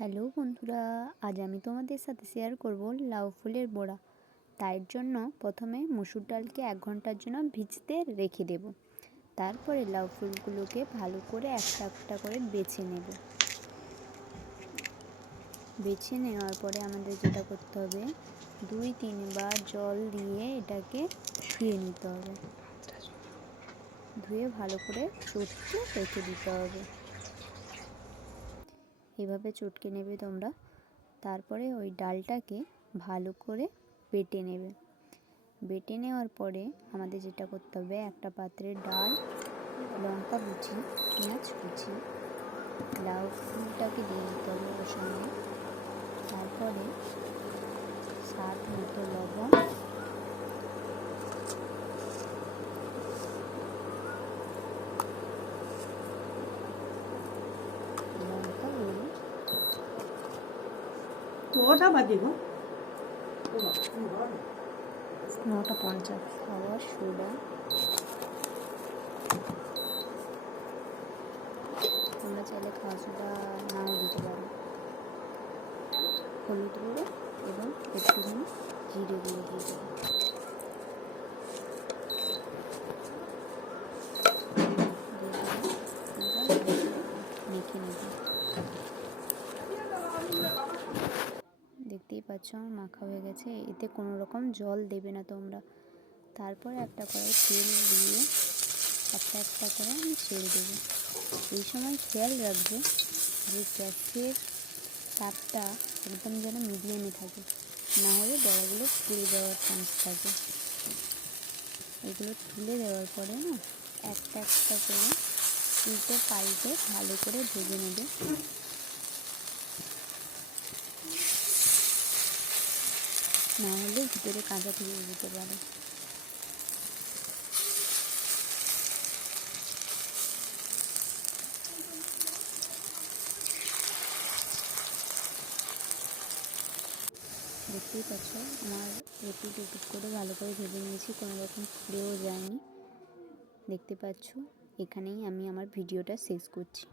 Hello বন্ধুরা, আজ আমি তোমাদের সাথে শেয়ার করব লাউ ফুলের বড়া। তার জন্য প্রথমে মসুর ডালকে 1 ঘন্টার জন্য ভিজতে রেখে দেব। তারপরে লাউ ফুলগুলোকে ভালো করে একটা একটা করে বেছে নেব। বেছে নেওয়ার পরে আমাদের যেটা করতে হবে, 2-3 বার জল দিয়ে এটাকে ধুয়ে নিতে হবে। ধুয়ে ভালো করে চটকে রেখে দিতে হবে। এভাবে চটকে নেবে তোমরা। তারপরে ওই ডালটাকে ভালো করে বেটে নেবে। বেটে নেওয়ার পরে আমাদের যেটা করতে হবে, একটা পাত্রে ডাল, লঙ্কা কুচি, পেঁয়াজ কুচি, লাউ ফুলটাকে দিয়ে দিতে হবে ওর সঙ্গে। তারপরে স্বাদ মতো লবণ, লঙ্কা গুঁড়ো, 9:50 খাবার সোডা, তোমরা চাইলে খাওয়া সোডা নাও দিতে পারো, হলুদ গুঁড়ো এবং একটুখানি জিরে গুঁড়ো দিয়ে দেবো। মেখে নেব। দেখতেই পাচ্ছ আমার মাখা হয়ে গেছে। এতে কোনো রকম জল দেবে না তোমরা। তারপরে একটা কড়াই তেল দিয়ে একটা একটা করে আমি ছেড়ে দেবো। এই সময় খেয়াল রাখবে যে গ্যাসের তাপটা একদম যেন মিডিয়ামে থাকে, না হলে বড়াগুলো পুড়ে যাওয়ার চান্স থাকে। এগুলো তুলে দেওয়ার পরে না একটা একটা করে উল্টে পাল্টে ভালো করে ভেজে নেবে। না হলে ভিতরে কাঁচা থেকে যেতে পারে। দেখতেই পাচ্ছ আমার এপিট ওপিট করে ভালো করে ভেজে নিয়েছি, কোনো রকম পুড়েও যায়নি। দেখতে পাচ্ছ, এখানেই আমি আমার ভিডিওটা শেষ করছি।